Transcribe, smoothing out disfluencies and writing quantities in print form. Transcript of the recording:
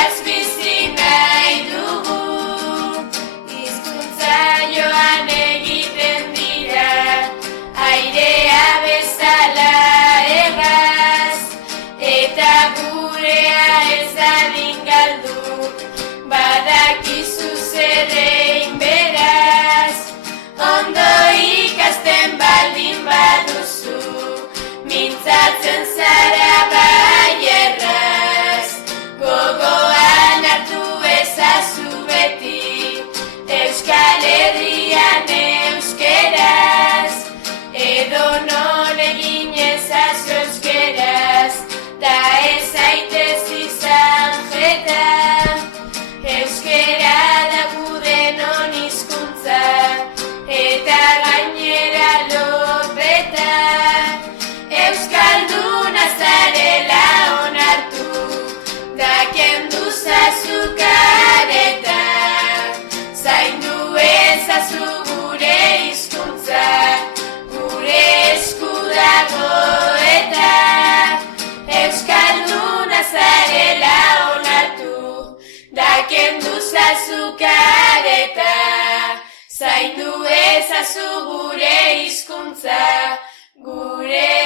Euskaraz bizi nahi dugu, hizkuntza joan egiten dira, airea bezala erraz, eta gurea ez dadin galdu, badakizu zer egin beraz, ondo ikasten baldin baduzu, mintzatzen zara bai erraz, gogoan hartu ezazu beti, Euskal Herrian euskeraz, edonon egin ezazu euskeraz, ta ez zaitez izan jeta, euskera da gudenon hizkuntza, eta gainera lopeta, euskalduna zarela onartu, da kendu zazu kareta, zaindu ezazu gure hizkuntza, gure esku dago eta, euskalduna zarela onartu, da kendu zazu kareta, zaindu ezazu gure hizkuntza, gure